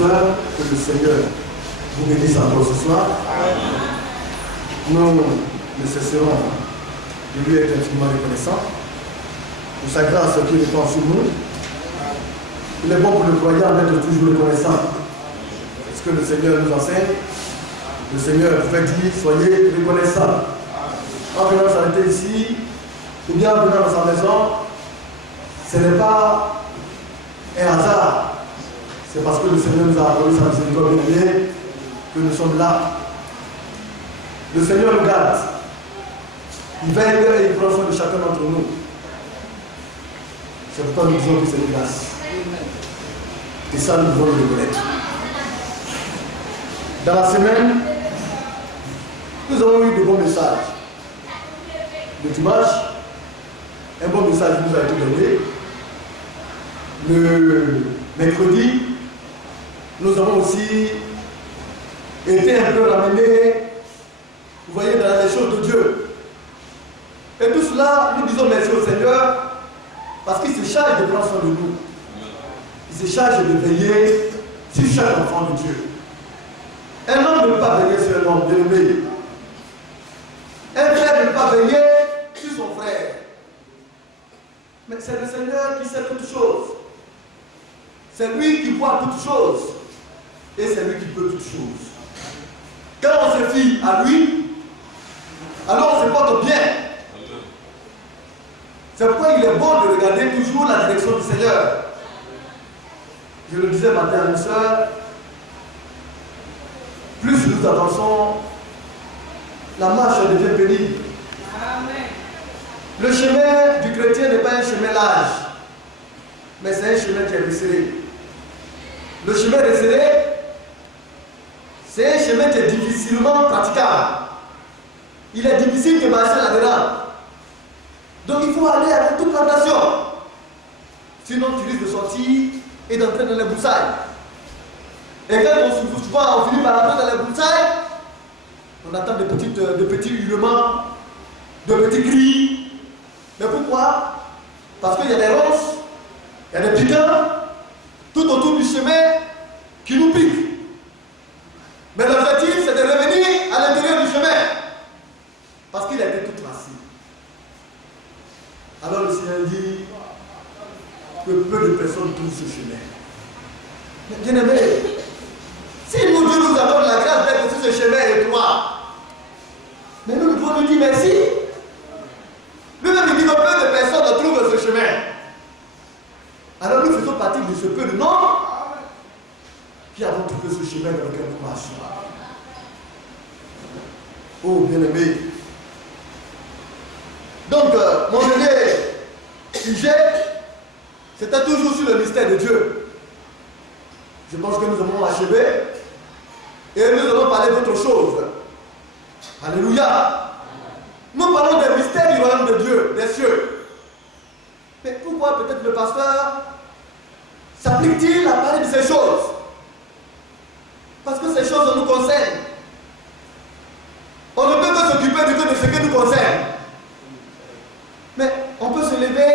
soeurs, que le Seigneur vous bénisse encore ce soir. Nous ne cesserons de lui être infiniment reconnaissants pour sa grâce qui répand sur nous. Il est bon pour le croyant d'être toujours reconnaissant. Ce que le Seigneur nous enseigne, le Seigneur fait dire, soyez reconnaissants. En venant s'arrêter ici, ou bien en venant dans sa maison, ce n'est pas un hasard. C'est parce que le Seigneur nous a accordé sa miséricorde bien-aimée que nous sommes là. Le Seigneur nous garde. Il veille et il prend soin de chacun d'entre nous. C'est pourquoi nous disons que c'est une grâce. Et ça, nous devons le reconnaître. Dans la semaine, nous avons eu de bons messages. Le dimanche, un bon message nous a été donné. Le mercredi, nous avons aussi été un peu ramenés, vous voyez, dans les choses de Dieu. Et tout cela, nous disons merci au Seigneur parce qu'il se charge de prendre soin de nous. Il se charge de veiller sur chaque enfant de Dieu. Un homme ne peut pas veiller sur un homme, bien aimé. Un frère ne peut pas veiller sur son frère. Mais c'est le Seigneur qui sait toutes choses. C'est lui qui voit toutes choses. Et c'est lui qui peut toutes choses. Quand on se fie à lui, alors on se porte bien. C'est pourquoi il est bon de regarder toujours la direction du Seigneur. Je le disais matin à une soeur, plus nous avançons, la marche devient pénible. Amen. Le chemin du chrétien n'est pas un chemin large, mais c'est un chemin qui est resserré. Le chemin resserré, c'est un chemin qui est difficilement praticable. Il est difficile de marcher là-dedans. Donc il faut aller avec toute l'attention. Sinon tu risques de sortir et d'entrer dans les broussailles. Et quand on finit par entrer dans les broussailles, on attend de petits hurlements, de petits cris. Mais pourquoi? Parce qu'il y a des ronces, il y a des piquants tout autour du chemin qui nous piquent. Mais l'objectif, c'est de revenir à l'intérieur du chemin. Parce qu'il a été tout tracé. Alors le Seigneur dit que peu de personnes trouvent ce chemin. Mais bien aimé, si nous Dieu nous accorde la grâce d'être sur ce chemin étroit, mais nous devons lui dire merci. Lui-même il dit que peu de personnes trouvent ce chemin. Alors nous faisons partie de ce peu de nombre qui avons trouvé ce chemin dans lequel nous marchons. Oh bien-aimé. Donc, mon dernier sujet, c'était toujours sur le mystère de Dieu. Je pense que nous avons achevé et nous allons parler d'autre chose. Alléluia. Nous parlons des mystères du royaume de Dieu, des cieux. Mais pourquoi peut-être le pasteur s'applique-t-il à parler de ces choses? Parce que ces choses nous concernent. On ne peut que s'occuper du tout de ce qui nous concerne. Mais on peut se lever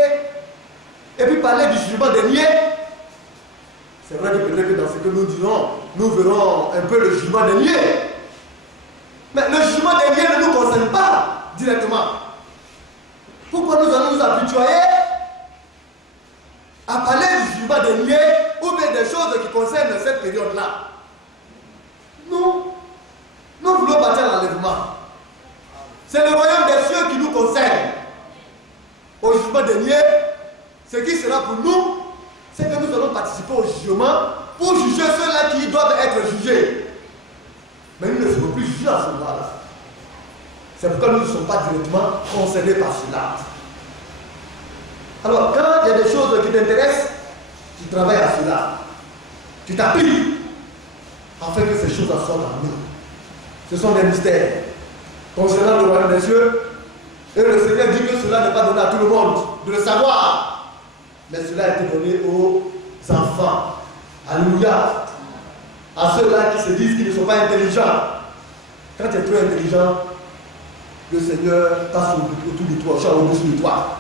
et puis parler du jugement dernier. C'est vrai que peut-être que dans ce que nous disons, nous verrons un peu le jugement dernier. Mais le jugement dernier ne nous concerne pas directement. Pourquoi nous allons nous habituer à parler du jugement dernier ou bien des choses qui concernent cette période-là? Nous voulons partir à l'enlèvement. C'est le royaume des cieux qui nous concerne. Au jugement dernier, ce qui sera pour nous, c'est que nous allons participer au jugement pour juger ceux-là qui doivent être jugés. Mais nous ne serons plus jugés à ce moment-là. C'est pourquoi nous ne sommes pas directement concernés par cela. Alors, quand il y a des choses qui t'intéressent, tu travailles à cela. Tu t'appliques afin que ces choses sortent en nous. Ce sont des mystères concernant le royaume des cieux. Et le Seigneur dit que cela n'est pas donné à tout le monde de le savoir. Mais cela a été donné aux enfants. Alléluia. À ceux-là qui se disent qu'ils ne sont pas intelligents. Quand tu es trop intelligent, le Seigneur passe autour de toi, genre au-dessus de toi.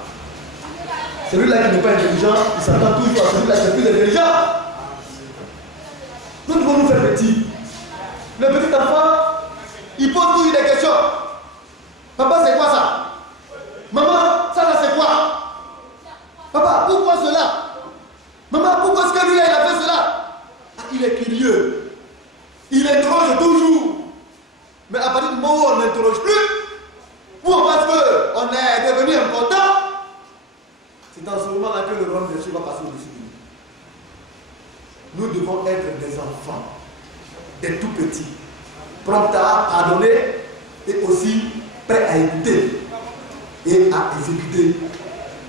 Celui-là qui n'est pas intelligent, il s'attend toujours à celui-là qui est plus intelligent. Donc pouvons nous faire petits. Le petit enfant, il pose toujours des questions. Papa, c'est quoi ça? Maman, ça là, c'est quoi? Papa, pourquoi cela? Maman, pourquoi est-ce que lui, il a fait cela? Ah, il est curieux. Il interroge toujours. Mais à partir du moment où on n'interroge plus, où on pense qu'on est devenu important, c'est dans ce moment-là que le royaume de Dieu va passer au-dessus de nous. Nous devons être des enfants, des tout petits, prompts à pardonner et aussi prêts à écouter et à exécuter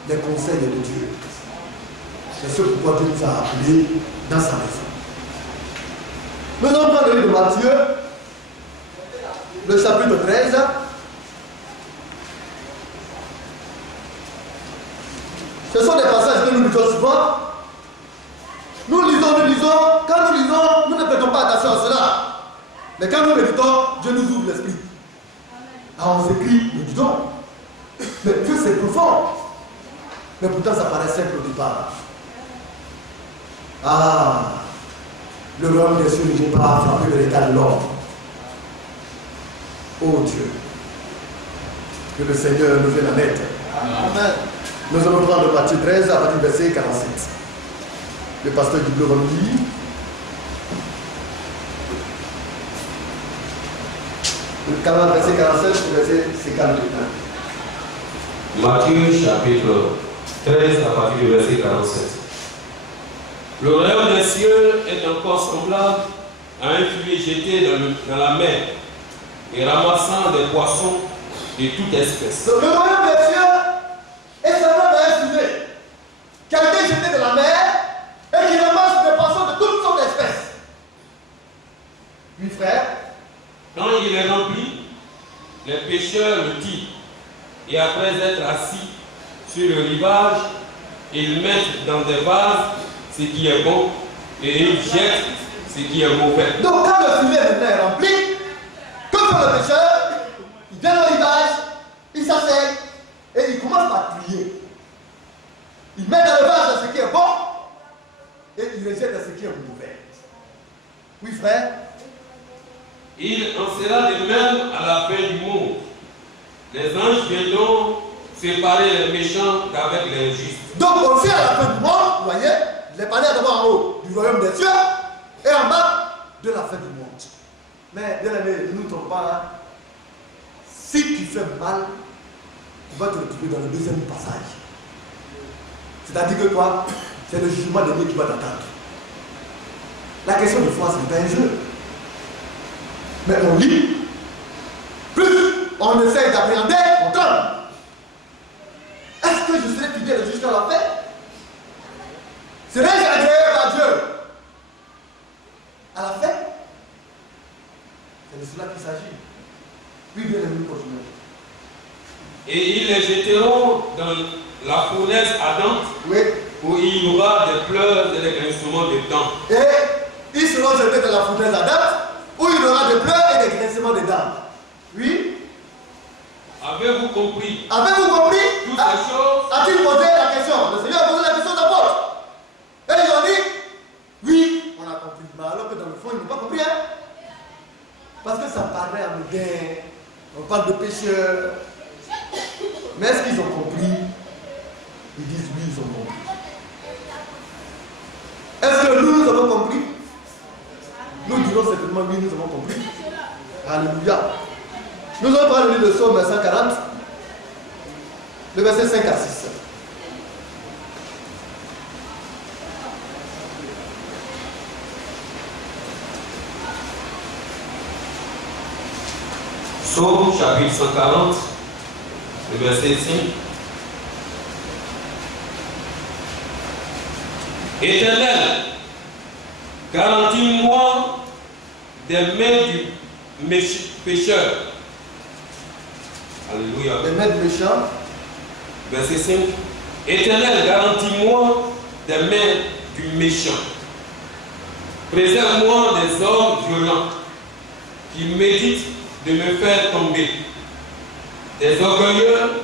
les conseils de Dieu. C'est ce pourquoi Dieu nous a appelés dans sa maison. Nous allons prendre le livre de Matthieu, le chapitre 13. Ce sont des passages que nous lisons souvent. Nous lisons. Quand nous lisons, nous ne prêtons pas attention à cela. Mais quand nous méditons, Dieu nous ouvre l'esprit. Alors on s'écrit, nous disons. Mais Dieu c'est profond. Mais pourtant ça paraît simple au départ. Ah, le royaume des cieux n'est pas frappé de l'état de l'homme. Oh Dieu, que le Seigneur nous vienne en aide. Amen. Nous allons prendre Matthieu 13 à partir du verset 47. Le pasteur du bleu va nous lire. Le verset 47 au verset 51. Matthieu chapitre 13 à partir du verset 47. Le royaume des cieux est encore semblable à un filet jeté dans la mer et ramassant des poissons de toute espèce. Le royaume des cieux est semblable à un filet qui a été jeté de la mer et qui ramasse des poissons de toutes sortes d'espèces. Oui, frère. Quand il est rempli, les pêcheurs le tirent et après être assis sur le rivage, ils mettent dans des vases ce qui est bon et ils jettent ce qui est mauvais. Donc quand le filet maintenant est rempli, que fait le pêcheur? Il vient au rivage, il s'asseye et il commence par trier. Il met dans le vase ce qui est bon et il rejette ce qui est mauvais. Oui, frère. Il en sera de même à la fin du monde. Les anges viendront séparer les méchants d'avec les justes. Donc aussi à la fin du monde, vous voyez, il est parlé d'abord en haut du royaume des cieux et en bas de la fin du monde. Mais bien aimé, ne nous trompons pas. Hein. Si tu fais mal, tu vas te retrouver dans le deuxième passage. C'est-à-dire que quoi? C'est le jugement de Dieu qui va t'attendre. La question de foi, ce n'est pas un jeu. Mais on lit. Plus on essaye d'appréhender, on tombe. Est-ce que je serai fidèle jusqu'à la fin? Serais-je agréable à Dieu? À la fin? C'est de cela qu'il s'agit. Oui, bien aimé, continuons. Et ils les jetteront dans la fournaise ardente, Oui. où il y aura des pleurs et des grincements de dents. Et ils seront jetés dans la fournaise ardente, où il y aura des pleurs et des grincements de dents. Oui. Avez-vous compris? Avez-vous compris? Toutes ces choses. A-t-il posé la question? Le Seigneur a posé la question aux apôtres. Et ils ont dit, oui, on a compris. Mais alors que dans le fond, ils n'ont pas compris. Hein? Parce que ça paraît anodin. On parle de pécheurs. Mais est-ce qu'ils ont compris? Ils disent oui, ils ont compris. Est-ce que nous avons compris? Nous dirons certainement oui, nous avons compris. Alléluia. Nous allons prendre le livre de Psaume 140, le verset 5 à 6. Psaume chapitre 140, le verset 5. Éternel, garantis-moi des mains du pécheur. Alléluia. Les mains du méchant. Verset 5. Éternel, garantis-moi des mains du méchant. Préserve-moi des hommes violents qui méditent de me faire tomber. Des orgueilleux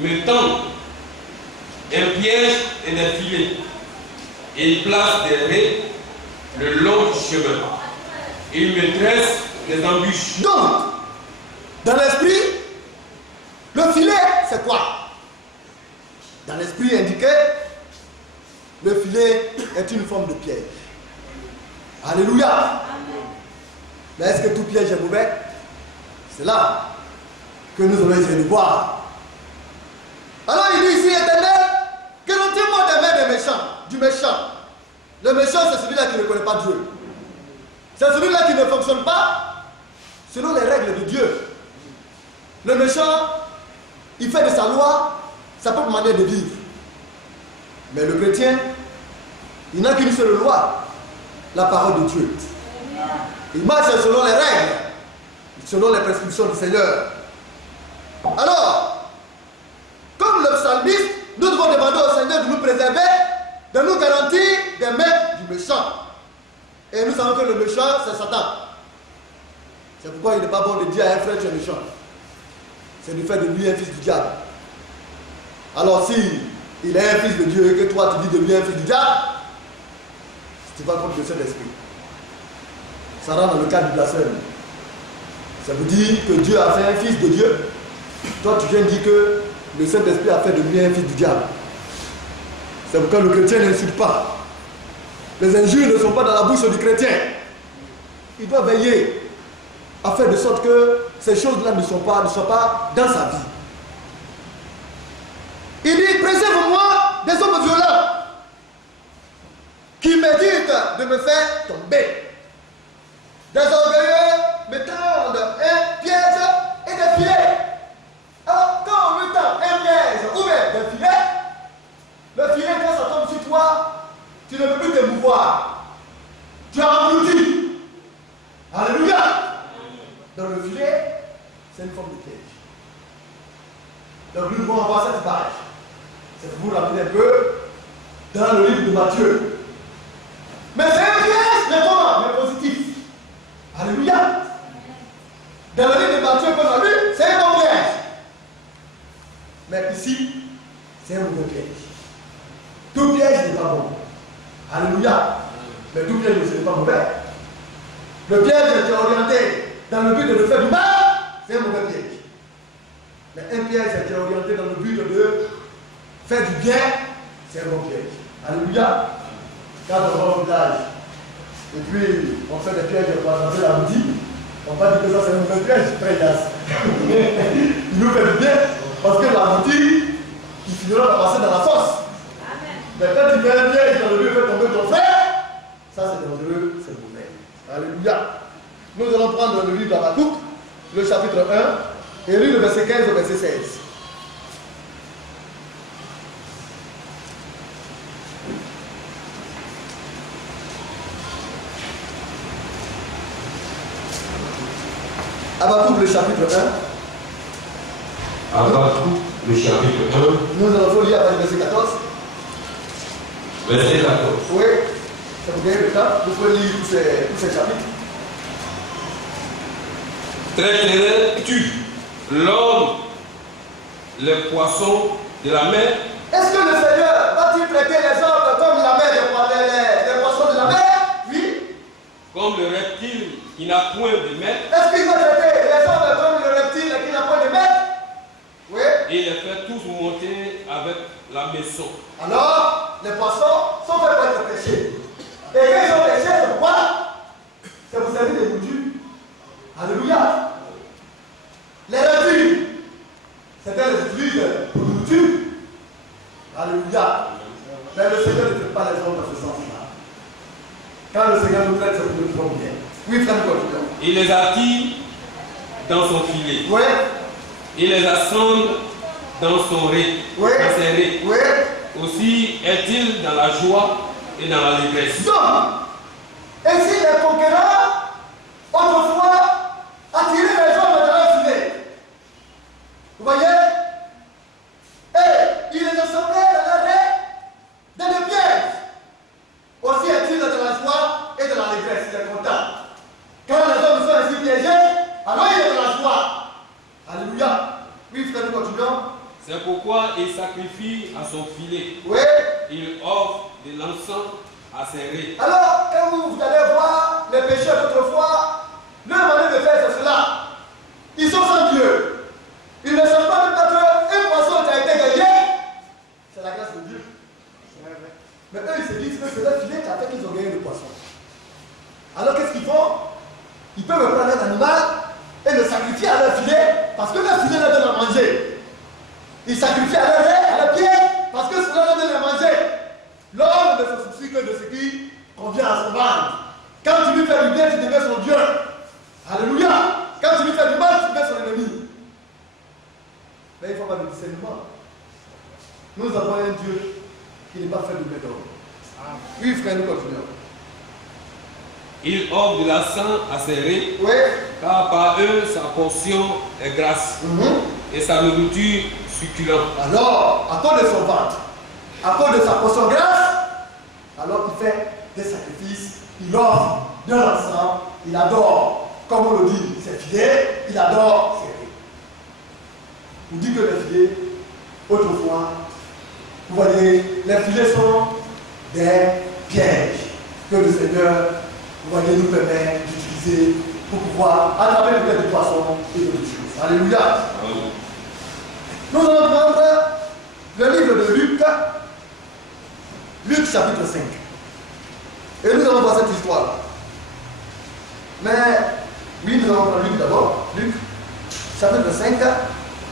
me tendent un piège et des filets. Ils placent des raies le long du chemin. Il me dresse des embûches. Donc, dans l'esprit, le filet, c'est quoi? Dans l'esprit indiqué, le filet est une forme de piège. Alléluia. Mais est-ce que tout piège est mauvais? C'est là que nous allons essayer de voir. Alors il dit ici, Éternel, que retire-moi des mains des méchants, du méchant. Le méchant, c'est celui-là qui ne connaît pas Dieu. C'est celui-là qui ne fonctionne pas selon les règles de Dieu. Le méchant, il fait de sa loi sa propre manière de vivre. Mais le chrétien, il n'a qu'une seule loi, la parole de Dieu. Il marche selon les règles, selon les prescriptions du Seigneur. Alors, comme le psalmiste, nous devons demander au Seigneur de nous préserver, de nous garantir des mains du méchant. Et nous savons que le méchant, c'est Satan. C'est pourquoi il n'est pas bon de dire à un frère tu es méchant. C'est de faire de lui un fils du diable. Alors si il est un fils de Dieu et que toi tu dis de lui un fils du diable, tu vas contre le Saint-Esprit. Ça rentre dans le cadre du blasphème. Ça veut dire que Dieu a fait un fils de Dieu. Toi tu viens dire que le Saint-Esprit a fait de lui un fils du diable. C'est pourquoi le chrétien n'insulte pas. Les injures ne sont pas dans la bouche du chrétien. Il doit veiller à faire de sorte que ces choses-là ne soient pas dans sa vie. Il dit, préserve-moi des hommes violents qui méditent de me faire tomber. Des orgueilleux me tendent un piège et des filets. Alors, quand on me tend un piège ou bien des filets, le filet, quand ça tombe sur toi, tu ne peux plus te mouvoir. Tu as englouti. Alléluia. Dans le filet, c'est une forme de piège. Donc nous devons avoir cette page. C'est pour vous rappeler un peu dans le livre de Matthieu. Mais c'est un piège, mais comment? Mais positif. Alléluia. Dans le livre de Matthieu qu'on a lu, c'est un bon piège. Mais ici, c'est un mauvais piège. Tout piège n'est pas bon. Alléluia. Mais tout piège n'est pas mauvais. Le piège qui est orienté dans le but de faire du mal, c'est un mauvais piège. Mais un piège qui est orienté dans le but de faire du bien, c'est un bon piège. Alléluia. Quand on va au village, et puis on fait des pièges pour attraper la boutique, on va dire que ça c'est un mauvais piège, très grasse. Il nous fait du bien, parce que la boutique, il finira par passer dans la fosse. Mais quand tu fais un piège dans le but de faire tomber ton frère, ça c'est dangereux, c'est mauvais. Alléluia. Nous allons prendre le livre d'Habakkuk, le chapitre 1, et lire le verset 15 au verset 16. Habakkuk, le chapitre 1. Habakkuk, le chapitre 1. Nous allons lire avec le verset 14. Verset 14. Oui, ça vous gagne le temps. Vous pouvez lire tous ces chapitres. Traiterais-tu l'homme, les poissons de la mer? Est-ce que le Seigneur va-t-il traiter les hommes comme la mer, les poissons de la mer? Oui. Comme le reptile qui n'a point de maître? Est-ce qu'il va traiter les hommes comme le reptile qui n'a point de maître? Oui. Et les fait tous monter avec la maison. Alors, les poissons sont faits pour être pêchés. Et quand ils sont pêchés, c'est pourquoi? C'est pour servir des nourritures. Alléluia. Les reptiles, c'était les utilisent pour nourriture. Alléluia. Mais le Seigneur ne traite pas les hommes dans ce sens-là. Quand le Seigneur nous traite, c'est pour nous faire bien. Oui, frère, continue. Il les attire dans son filet. Oui. Il les assemble dans son ré. Oui. Dans ses rés. Oui. Aussi est-il dans la joie et dans l'allégresse. Donc, ainsi les conquérants, autrefois, attiraient les hommes dans leur filet. Vous voyez? Et ils les assemblaient dans leur ré, dans le piège. Aussi est-il dans la joie et dans l'allégresse. Il est content. Quand les hommes sont ainsi piégés, alors il est dans la joie. Alléluia. Oui, frère, nous continuons. C'est pourquoi il sacrifie à son filet. Oui. Il offre de l'encens à ses raies. Alors, quand où vous allez voir les pécheurs d'autrefois, leur manière de faire c'est cela. Ils sont sans Dieu. Ils ne savent pas même pas qu'un poisson qui a été gagné, c'est la grâce de Dieu. Mais eux, ils se disent que c'est leur filet qui a fait qu'ils ont gagné le poisson. Alors qu'est-ce qu'ils font? Ils peuvent prendre un animal et le sacrifier à leur filet parce que leur filet leur donne à manger. Ils sacrifient à leur lait, à leur pied parce que cela leur donne à manger. L'homme ne se soucie que de ce qui convient à son âme. Quand tu lui fais du bien, tu deviens son Dieu. Alléluia. Quand tu lui fais du mal, tu deviens son ennemi. Mais il faut avoir du discernement. Nous avons un Dieu qui n'est pas fait de méthode. Oui, frère, nous continuons. Il offre de la sang à ses reins, Oui. car par eux sa portion est grasse et sa nourriture succulente. Alors, à cause de son ventre, à cause de sa portion grasse, alors il fait des sacrifices, il offre de l'encens, il adore, comme on le dit, ses filets, il adore ses reins. On dit que les filets, autrefois, vous voyez, les filets sont des pièges que le Seigneur, vous voyez, nous permet d'utiliser pour pouvoir attraper peut-être du poisson et d'autres choses. Alléluia. Nous allons prendre le livre de Luc, Luc chapitre 5. Et nous allons voir cette histoire. Mais, oui, nous allons prendre Luc d'abord. Luc chapitre 5.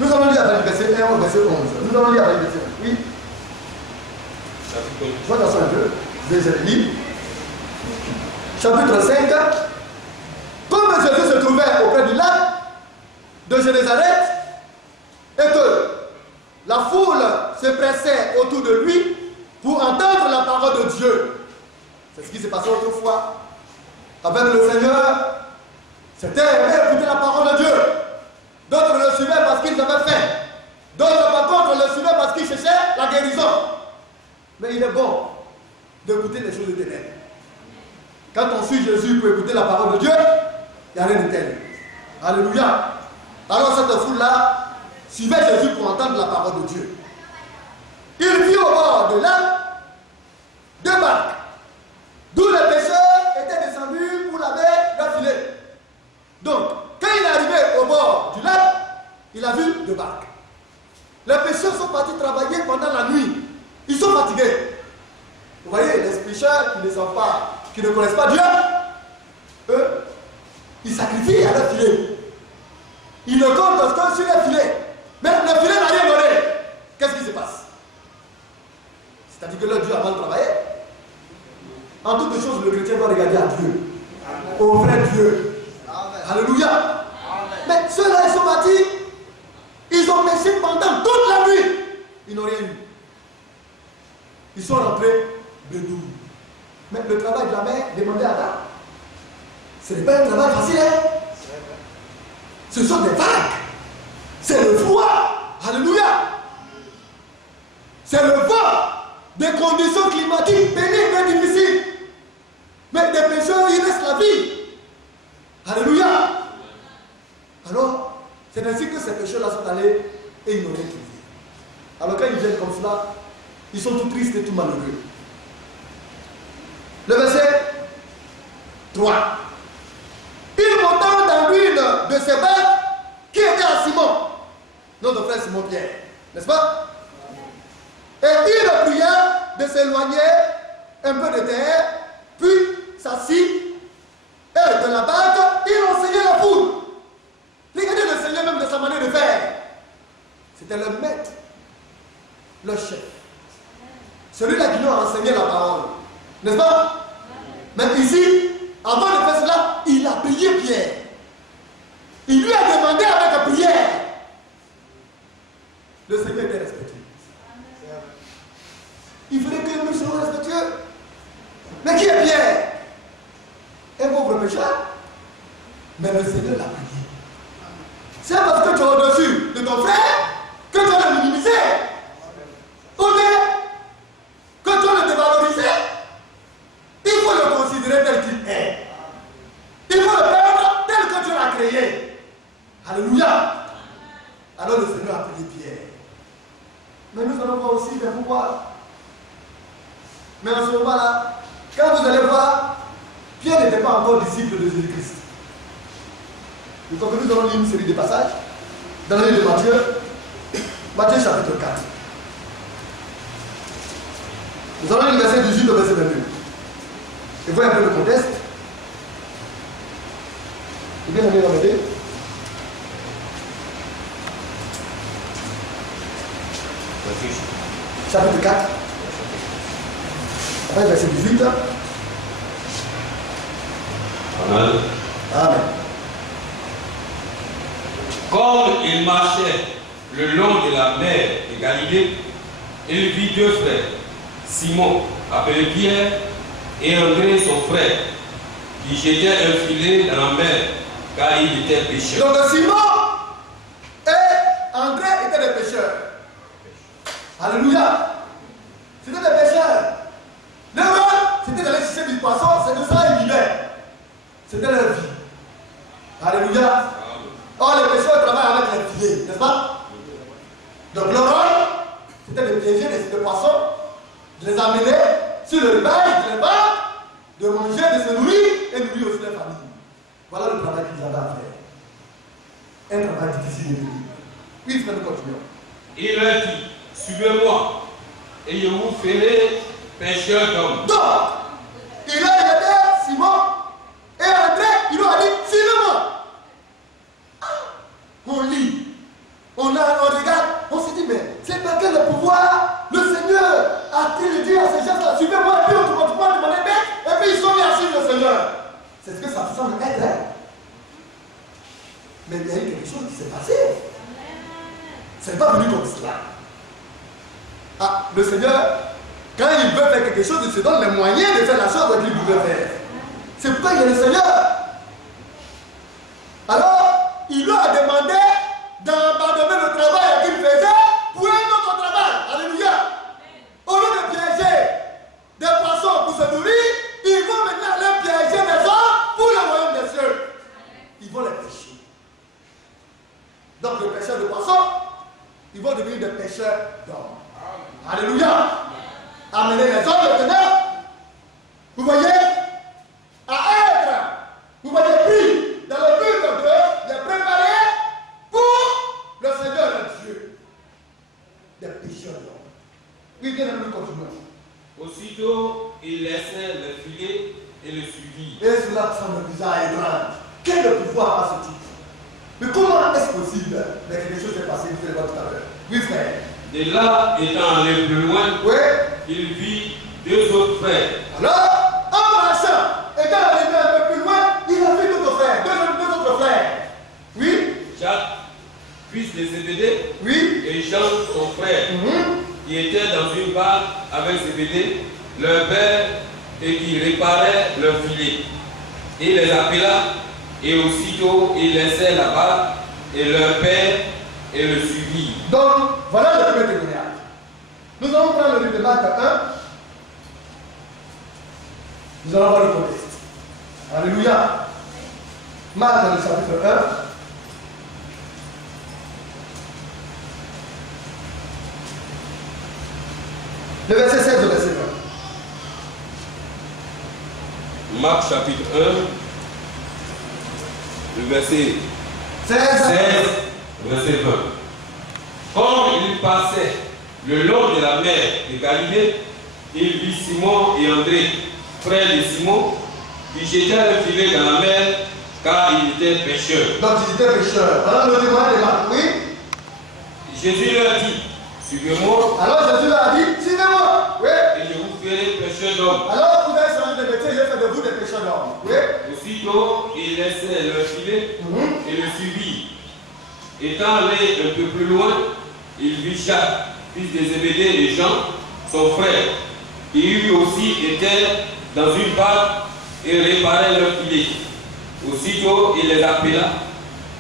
Nous allons lire avec le verset 1 au verset 11. Nous allons lire avec le verset 1. Oui. Faites attention un peu. Je lis. Chapitre 5. Comme Jésus se trouvait auprès du lac de Génézareth et que la foule se pressait autour de lui pour entendre la parole de Dieu. C'est ce qui s'est passé autrefois. Avec le Seigneur, c'était écouter la parole de Dieu. D'autres le suivaient parce qu'ils avaient faim. D'autres, par contre, le suivaient parce qu'ils cherchaient la guérison. Mais il est bon d'écouter les choses éternelles. Quand on suit Jésus pour écouter la parole de Dieu, il n'y a rien de tel. Alléluia. Alors cette foule-là suivait Jésus pour entendre la parole de Dieu. Il vit au bord de lac deux barques, d'où les pêcheurs étaient descendus pour laver leur filet. Donc, quand il est arrivé au bord du lac, il a vu deux barques. Les pêcheurs sont partis travailler pendant la nuit. Ils sont fatigués. Vous voyez, les pêcheurs qui ne savent pas, qui ne connaissent pas Dieu, eux, ils sacrifient à leur filet. Ils ne comptent que sur leur filet. Mais le filet n'a rien donné. Qu'est-ce qui se passe? C'est-à-dire que leur Dieu a mal travaillé. En toutes choses, le chrétien doit regarder à Dieu. Au vrai Dieu. Amen. Alléluia. Amen. Mais ceux-là, ils sont partis. Ils ont pêché pendant toute la nuit. Ils n'ont rien eu. Ils sont rentrés bedou. Mais le travail de la mer, demandez à ta. Ce n'est pas un travail facile. Hein? Ce sont des vagues. C'est le froid. Alléluia. C'est le vent. Des conditions climatiques pénibles et difficiles. Mais des pécheurs, ils restent la vie. Alléluia. Alors, c'est ainsi que ces pécheurs-là sont allés et ils n'ont rien trouvé. Alors quand ils viennent comme cela, ils sont tout tristes et tout malheureux. Le verset 3. Il monta dans l'une de ces barques qui était à Simon, notre frère Simon Pierre, n'est-ce pas? Et il pria de s'éloigner un peu de terre, puis s'assit, et de la barque, il enseignait la foule. Regardez le Seigneur même de sa manière de faire. C'était le maître, le chef. Celui-là qui nous a enseigné la parole. N'est-ce pas? Mais ici, avant de faire cela, il a prié Pierre. Il lui a demandé avec la prière. Le Seigneur était respectueux. Il fallait que nous soyons respectueux. Mais qui est Pierre? Un pauvre pécheur. Mais le Seigneur l'a prié. C'est parce que tu es au-dessus de ton frère que tu dois le minimiser. Ou bien que tu dois le dévaloriser. Il faut le considérer tel qu'il est. Il faut le prendre tel que Dieu l'a créé. Alléluia. Alors le Seigneur a prié Pierre. Mais nous allons voir aussi, mais pourquoi? Mais en ce moment-là, quand vous allez voir Pierre n'était pas encore disciple de Jésus-Christ. Donc nous allons lire une série de passages dans le livre de Matthieu, Matthieu chapitre 4. Nous allons lire le verset 18 au verset 22. Et voyez un peu le contexte. Vous bien allez regarder. Chapitre 4. Après verset 18. Amen. Amen. Comme il marchait le long de la mer de Galilée, il vit deux frères, Simon, appelé Pierre, et André, son frère, qui jetaient un filet dans la mer, car il était pécheur. Donc Simon et André étaient des pécheurs. Alléluia. C'était des pécheurs. Le rôle, c'était d'aller chercher du poisson, c'est de ça qu'ils vivaient. C'était leur vie. Alléluia. Or, les pécheurs travaillent avec les filets, n'est-ce pas? Donc, leur rôle, c'était de piéger les poissons, de les amener sur le rivage, de les battre, de manger, de se nourrir et nourrir aussi les familles. Voilà le travail qu'ils avaient à faire. Un travail difficile de vivre. Puis, nous continuons. Il leur dit, suivez-moi, et je vous ferai pécheurs d'hommes. Donc, il a aidé Simon et André, il leur a dit, suivez-moi. On lit, on regarde, on se dit, mais c'est par quel pouvoir le Seigneur a-t-il dit à ces gens-là, suivez-moi, et puis automatiquement demandé, et puis ils sont mis à suivre le Seigneur. C'est ce que ça semble être, hein? Mais il y a eu quelque chose qui s'est passé. C'est pas venu comme cela. Ah, le Seigneur, quand il veut faire quelque chose, il se donne les moyens de faire la chose qu'il voulait faire. C'est pourquoi il y a le Seigneur. Alors, il leur a demandé d'abandonner le travail qu'il faisait pour un autre travail. Alléluia. Au lieu de piéger des poissons pour se nourrir, ils vont maintenant aller piéger des hommes pour le royaume des cieux. Ils vont les pêcher. Donc, les pêcheurs de poissons, ils vont devenir des pêcheurs d'hommes. Alléluia. Amener les hommes maintenant, vous voyez, à être, vous voyez, pris dans le but de les préparer pour le Seigneur de Dieu. Des pécheurs d'hommes. Oui, bien nous continuons. Aussitôt, il laissait le filet et le suivit. Et cela semble bizarre et étrange. Quel pouvoir a ce type? Mais comment est-ce possible? Mais quelque chose s'est passé, vous allez voir tout à l'heure. Oui, frère. De là, étant allé plus loin, Oui. il vit deux autres frères. Alors, en marchant, étant arrivé un peu plus loin, il a vu d'autres frères, deux autres frères. Oui. Jacques, fils de Zébédée, Oui. et Jean, son frère, qui étaient dans une barque avec Zébédée, leur père, et qui réparait leur filet. Il les appela, et aussitôt il laissait la barque, et leur père, et le suivit. Donc, voilà le premier témoignage. Nous allons prendre le livre de Marc 1. Nous allons voir le contexte. Alléluia. Marc, le chapitre 1. Le verset 16 au verset 20. Marc chapitre 1, le verset 16. 16, verset 20. Comme il passait le long de la mer de Galilée, il vit Simon et André, frères de Simon, qui jetaient un filet dans la mer, car ils étaient pêcheurs. Donc ils étaient pécheurs. Voilà le témoignage de Marc. Oui. Jésus leur dit, suivez-moi, Alors Jésus leur a dit, suivez-moi. Oui. et je vous ferai pêcheurs d'hommes. Alors vous avez changé de métier, j'ai fait de vous des pécheurs d'hommes. Oui. Aussitôt, il laissait leur filet et le suivit. Étant allé un peu plus loin, il vit Jacques, fils de Zébédée, et Jean, son frère, qui lui aussi était dans une barque et réparait leur filet. Aussitôt, il les appela,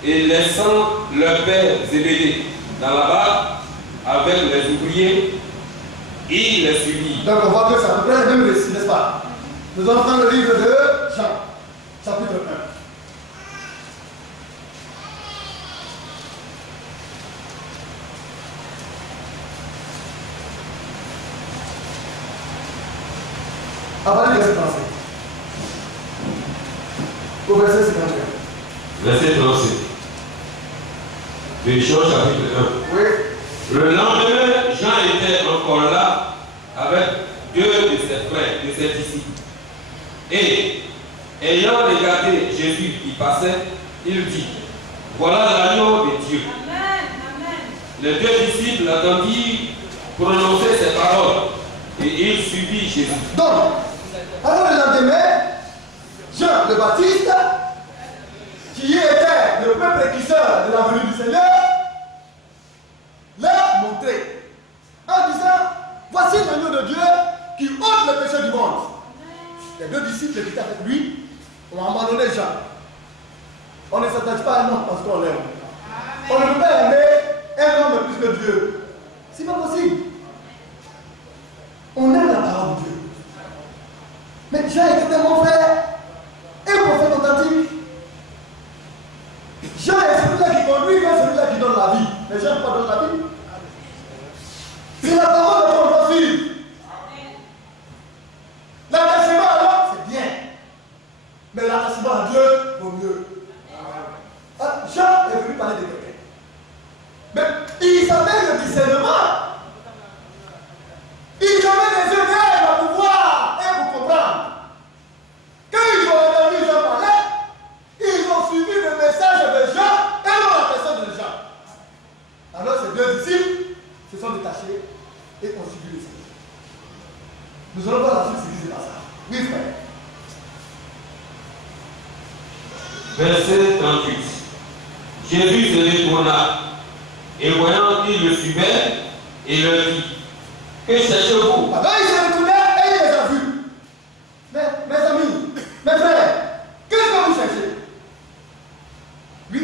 et laissant leur père Zébédée dans la barque avec les ouvriers, il les suivit. Donc on voit que c'est à peu près le même récit, n'est-ce pas? Nous allons prendre le livre de Jean, chapitre 1. À partir du verset 35. Au verset 51. Verset 37. Pécheurs chapitre 1. Oui. Le lendemain, Jean était encore là avec deux de ses frères, de ses disciples. Et, ayant regardé Jésus qui passait, il dit, voilà l'agneau de Dieu. Amen. Amen. Les deux disciples l'entendirent prononcer ces paroles et ils suivirent Jésus. Donc, alors le lendemain, Jean le Baptiste, qui était le premier précurseur de la venue du Seigneur, l'a montré en disant, voici l'agneau de Dieu qui ôte le péché du monde. Les deux disciples qui étaient avec lui ont abandonné Jean. On ne s'attache pas à un homme parce qu'on l'aime. On ne peut pas aimer un homme plus que Dieu. C'est pas possible. On aime la parole de Dieu. Mais Jean était mon frère et prophète authentique. Jean est celui-là qui conduit, mais celui-là qui donne la vie. Mais Jean ne pas donner la vie. C'est la parole de qu'on doit suivre. L'attachement à l'homme, c'est bien. Mais l'attachement à Dieu vaut mieux. Jean est venu parler de quelqu'un. Mais il s'appelle le discernement. Il avait des yeux verts à pouvoir et vous comprendre. Quand ils ont entendu Jean parler, ils ont suivi le message de Jean et non la personne de Jean. Alors ces deux disciples se sont détachés et ont suivi le Seigneur. Nous allons voir la suite ce qui se passe. Oui, frère. Verset 38. Jésus se retourna et voyant qu'il le suivait, il leur dit, que cherchez-vous? Alors il s'est retourné et il les a vus. Mes amis, mes frères, qu'est-ce que vous cherchez? Oui.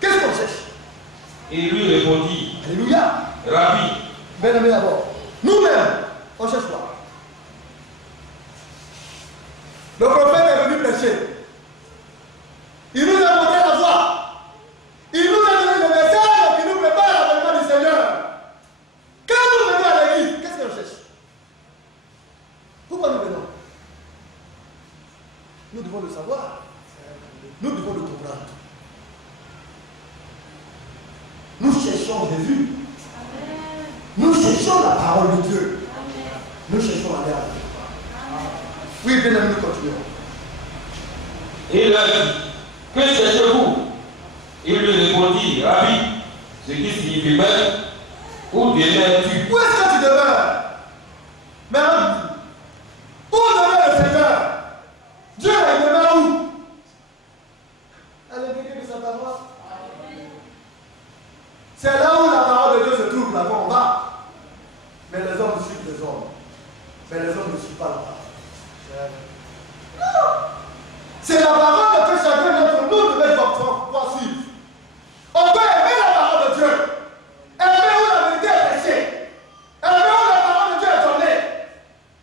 Qu'est-ce qu'on cherche? Et il lui répondit, Alléluia. Rabbi, Bien aimé d'abord. Nous-mêmes, on cherche quoi? Le prophète est venu prêcher. Il nous a montré la voie. Il nous a donné le message qui nous prépare à l'avènement du Seigneur. Quand nous venons à l'église, qu'est-ce qu'on cherche? Pourquoi nous venons? Nous devons le savoir. Nous devons le comprendre. Nous cherchons Jésus. Nous cherchons la parole de Dieu. Nous cherchons la terre. Oui, bien aimé, nous continuons. il leur dit, que cherchez-vous? Il lui répondit, Rabbi, ce qui signifie même, où demeures-tu? Où est-ce que tu demeures? Mais où demeure le Seigneur? Dieu il demeure où? À l'intérieur de sa parole. C'est là où la parole de Dieu se trouve, là-bas on va. Mais les hommes suivent les hommes. Mais les hommes ne suivent pas la parole. Non! C'est la parole que chacun d'entre nous devait pouvoir suivre. On peut aimer la parole de Dieu. Aimer où la vérité est prêchée. Aimer où la parole de Dieu est donnée.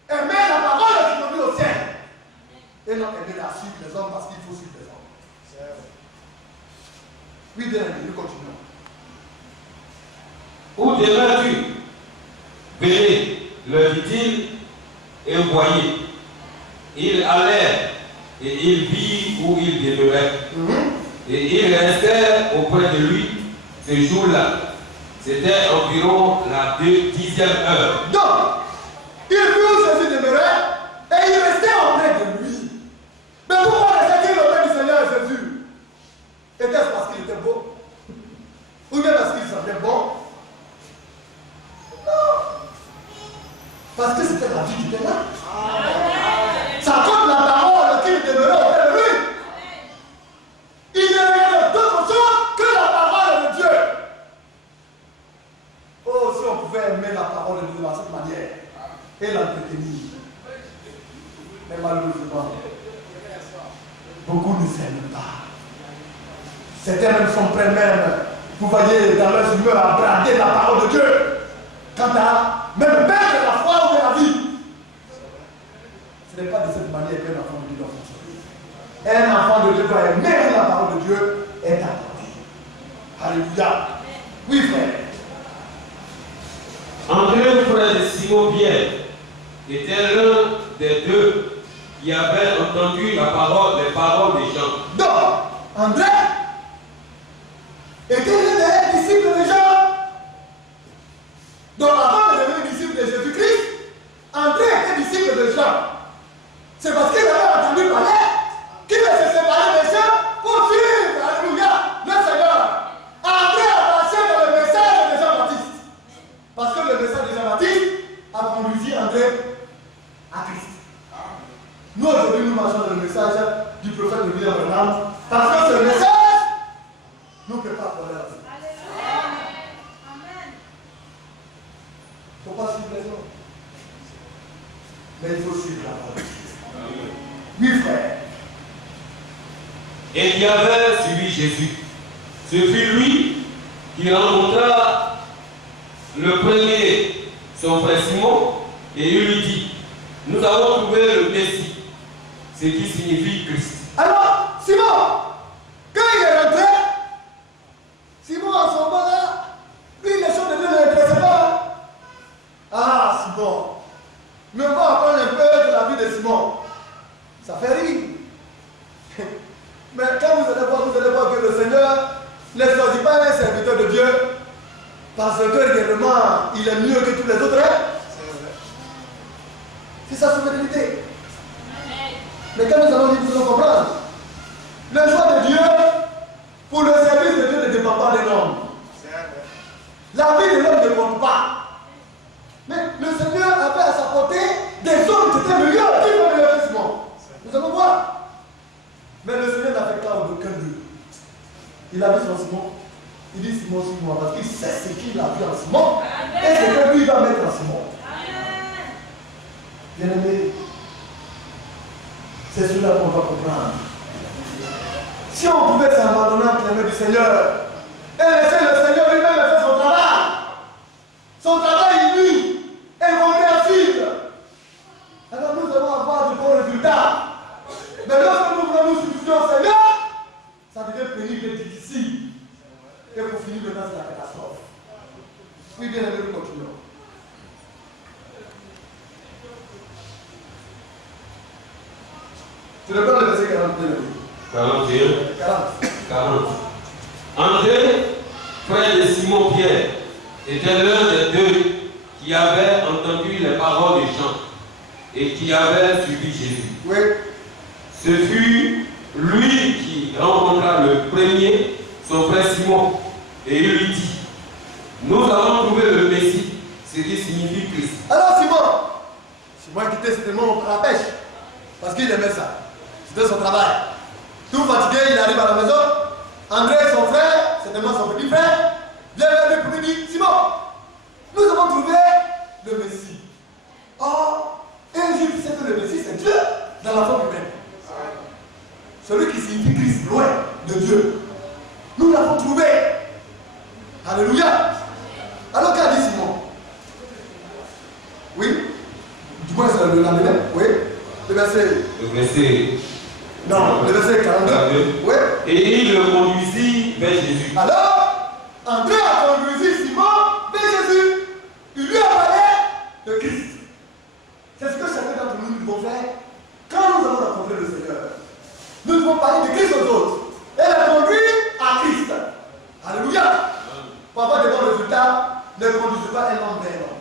Aimer la parole qui conduit au ciel. Et non aimer la suite des hommes parce qu'il faut suivre les hommes. Oui, bien aimé, nous continuons. Où demeures-tu? Venez, leur dit-il, et voyez. Ils allèrent et ils virent où il demeurait. Et ils restèrent auprès de lui ce jour-là. C'était environ la 10e heure. Donc, il vit où Jésus demeurait et il restait auprès de lui. Mais pourquoi restait-il auprès du Seigneur Jésus? Était-ce parce qu'il était beau? Ou bien parce qu'il semblait bon? Non. Parce que c'était la vie qui était là. Ça compte la parole qu'il demeurait auprès de lui. Il ne regardait d'autre chose que la parole de Dieu. Oh, si on pouvait aimer la parole de Dieu de cette manière et l'entretenir. Mais malheureusement, beaucoup ne s'aiment pas. Certains même sont prêts même, vous voyez, dans leurs humeurs à brader la parole de Dieu. Quant à même perdre la foi ou de la vie. Ce n'est pas de cette manière qu'un enfant de Dieu doit fonctionner. Un enfant de Dieu doit aimer la parole de Dieu et t'accorder. Alléluia. Oui, frère. André, frère de Simon Pierre, était l'un des deux qui avait entendu les paroles des gens. Donc, André était l'un des disciples de Jean. Donc, avant de devenir disciple de Jésus-Christ, André était disciple de Jean. C'est parce qu'il avait entendu parler qu'il va se séparer des gens pour suivre, alléluia, le Seigneur. André a marché dans le message de Jean-Baptiste. Parce que le message de Jean-Baptiste a conduit André à Christ. Nous, aujourd'hui, nous marchons dans le message du prophète de William Branham. Parce que ce message nous prépare pour la vie. Il ne faut pas suivre les autres. Mais il faut suivre la parole. Oui, frère. Et il y avait suivi Jésus. Ce fut lui qui rencontra le premier, son frère Simon, et il lui dit, nous avons trouvé le Messie, ce qui signifie Christ. Alors, Simon, quand il est rentré, Simon en son bas là, lui, les choses de Dieu ne l'intéressaient pas. Ah, Simon, mais on va apprendre un peu de la vie de Simon. Ça fait rire. Mais quand vous allez voir que le Seigneur ne choisit pas un serviteur de Dieu parce que réellement il est mieux que tous les autres. C'est sa souveraineté. Mais quand nous allons nous comprendre, le choix de Dieu pour le service de Dieu ne dépend pas de l'homme. La vie de l'homme ne compte pas. Mais le Seigneur avait à sa portée des hommes qui étaient meilleurs, qui étaient meilleurs que Simon. Nous allons voir. Mais le Seigneur n'a fait cas d'aucun d'eux. Il a vu son Simon. Il dit Simon, Simon, parce qu'il sait ce qu'il a vu en Simon et ce que lui va mettre en Simon. Bien-aimé, c'est cela qu'on va comprendre. Si on pouvait s'abandonner entre les mains du Seigneur et laisser le Seigneur lui-même faire son travail lui est compréhensible, alors nous allons avoir de bons résultats. Mais lorsque nous voulons nous substituer au Seigneur, ça devient pénible et difficile. Et pour finir maintenant, c'est la catastrophe. Oui, bien aimé, nous continuons. Tu reprends le verset 41. 40. André, frère de Simon-Pierre, était l'un des deux qui avait entendu les paroles des gens et qui avait suivi Jésus. Oui. Ce fut lui qui rencontra le premier, son frère Simon, et il lui dit, nous avons trouvé le Messie, ce qui signifie Christ. Alors Simon quittait certainement pour la pêche, parce qu'il aimait ça. C'était son travail. Tout fatigué, il arrive à la maison. André, son frère, certainement son petit frère, vient vers lui pour lui dire, Simon, nous avons trouvé le Messie. Or, un juif sait que le Messie, c'est Dieu dans la forme humaine. Celui qui signifie Christ, loin de Dieu. Nous l'avons trouvé. Alléluia. Alors qu'a dit Simon? Oui. Du moins c'est le lendemain. Oui. Le verset. Non, le verset 42. Oui. Et il le conduisit vers Jésus. Alors, André a conduit Simon vers Jésus. Il lui a parlé de Christ. C'est ce que chacun d'entre nous devons faire quand nous allons rencontrer le Seigneur. Nous devons parler de Christ aux autres et le conduire à Christ. Alléluia. Pour avoir de bons résultats, ne conduisez pas un homme vers l'homme.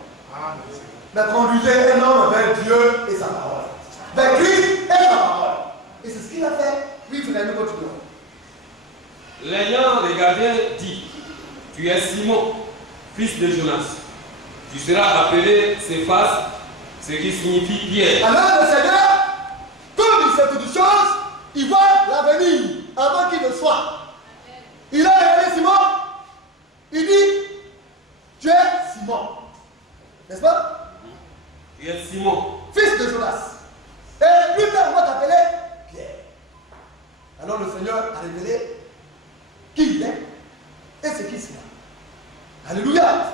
Mais conduisez un homme vers Dieu et sa parole. Vers Christ et sa parole. Et c'est ce qu'il a fait. Oui, frère, nous continuons. L'ayant regardé dit, tu es Simon, fils de Jonas. Tu seras appelé Céphas, ce qui signifie Pierre. Alors le Seigneur, comme il sait toutes choses, il voit l'avenir avant qu'il ne soit. Il a regardé Simon, il dit, tu es Simon. N'est-ce pas? Tu es Simon, fils de Jonas. Et plus tard, on va t'appeler Pierre. Alors le Seigneur a révélé qui il est et ce qu'il sera. Alléluia.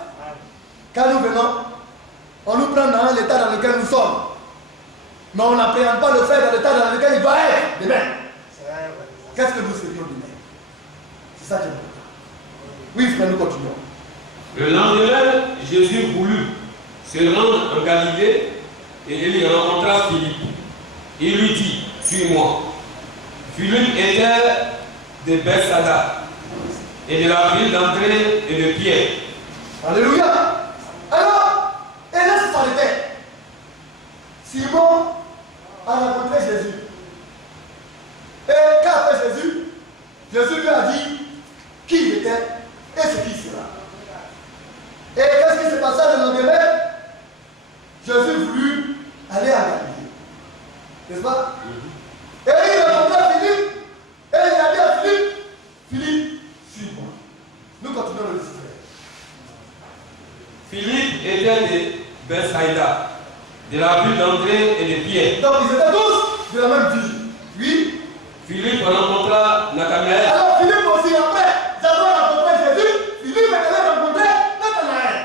Quand nous venons, on nous prend dans l'état dans lequel nous sommes. Mais on n'appréhende pas le fait dans l'état dans lequel il doit être demain. Qu'est-ce que nous serions demain? C'est ça qui est important. Oui, frère, nous continuons. Le lendemain, Jésus voulut se rendre en Galilée et il y rencontra Philippe. Il lui dit, suis-moi. Philippe était de Bethsaida et de la ville d'André et de Pierre. Alléluia. Alors, et là, ça s'arrêtait. Simon a rencontré Jésus. Et quand a fait Jésus, Jésus lui a dit qui il était et ce qui sera. Et qu'est-ce qui s'est passé le lendemain? Jésus voulut aller à Galilée. N'est-ce pas? Et il a rencontré Philippe. Et il a dit à Philippe, Philippe, suis-moi. Nous continuons le discours. Philippe était de Bethsaida, de la ville d'André et de Pierre. Donc ils étaient tous de la même ville. Oui. Philippe rencontra Nathanaël. Alors Philippe aussi, après avoir rencontré Jésus, Philippe est allé rencontrer Nathanaël.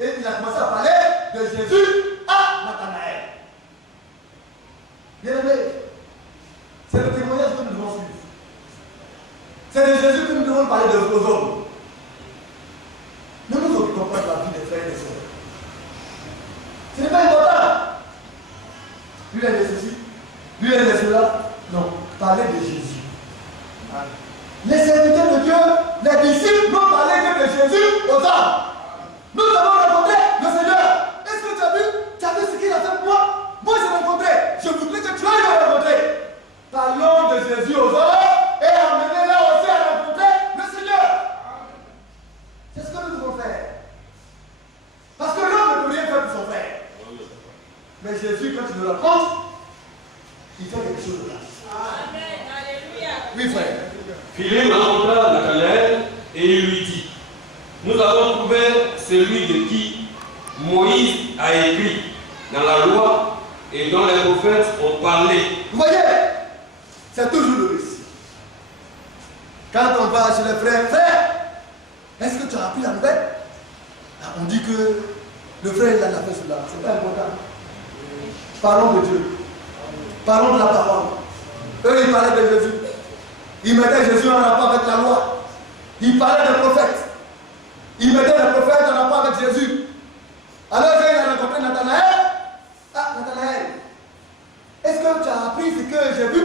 Et il a commencé à parler de Jésus à Nathanaël. Bien aimé, c'est le témoignage que nous devons suivre. C'est de Jésus que nous devons parler aux hommes. Ne nous occupons pas de la vie des frères et des sœurs. Ce n'est pas important. Lui, il est ceci. Lui, il est cela. Non, parlez de Jésus. Les serviteurs de Dieu, les disciples n'ont parlé que de Jésus aux hommes. Nous avons rencontré le Seigneur. Est-ce que tu as vu? Tu as vu ce qu'il a fait pour moi? Moi, j'ai rencontré. Je voudrais que tu ailles le rencontrer. Parlons de Jésus aux hommes et amenez-les aussi à rencontrer le Seigneur. C'est ce que nous devons faire. Parce que l'homme ne peut rien faire pour son frère. Mais Jésus, quand tu le rencontres, il fait quelque chose de là. Amen. Alléluia. Oui, frère. Philippe rencontra Nathanaël et il lui dit, nous avons trouvé celui de qui Moïse a écrit dans la loi et dont les prophètes ont parlé. Vous voyez, c'est toujours le récit. Quand on va chez les frères, frère, est-ce que tu as appris la nouvelle? On dit que le frère il a fait cela. C'est pas important. Parlons de Dieu. Parlons de la parole. Eux, ils parlaient de Jésus. Ils mettaient Jésus en rapport avec la loi. Ils parlaient des prophètes. Ils mettaient les prophètes en rapport avec Jésus. Alors, quand il a rencontré Nathanaël, ah, Nathanaël, est-ce que tu as appris ce que j'ai vu?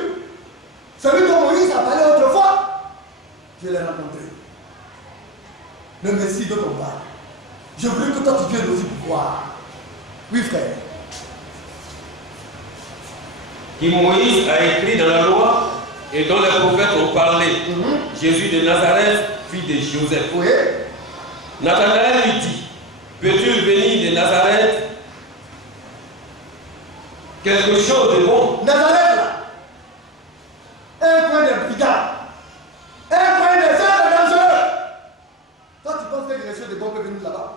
Celui dont Moïse a parlé autrefois, je l'ai rencontré. Le Messie dont on parle. Je veux que toi tu viennes aussi pour voir. Oui, frère. Qui Moïse a écrit dans la loi et dont les prophètes ont parlé. Jésus de Nazareth, fils de Joseph. Oui. Nathanaël lui dit, peux-tu venir de Nazareth quelque chose de bon? Nazareth là, un coin de brigands, un coin des hommes dangereux. Toi tu penses que quelque chose de bon peut venir là-bas?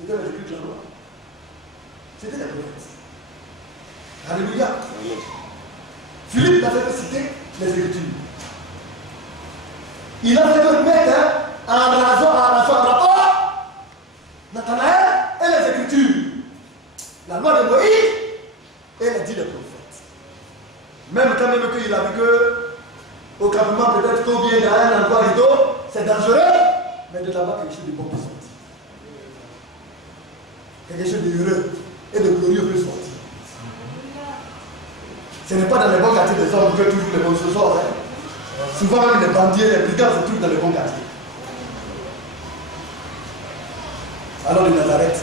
C'était les écritures. C'était les prophètes. Alléluia. Philippe n'a fait que citer les écritures. Il a fait que mettre en rapport Nathanaël et les écritures. La loi de Moïse et les dits des prophètes. Même quand même qu'il a vu que au campement peut-être qu'on vient dans un endroit rideau, c'est dangereux, mais de là-bas quelque chose de bon peut sortir. Quelque chose de heureux et de glorieux peut sortir. Ce n'est pas dans les bons quartiers des hommes que toujours les bons se sortent. Souvent même les bandits et les brigands se trouvent dans les bons quartiers. Alors de Nazareth,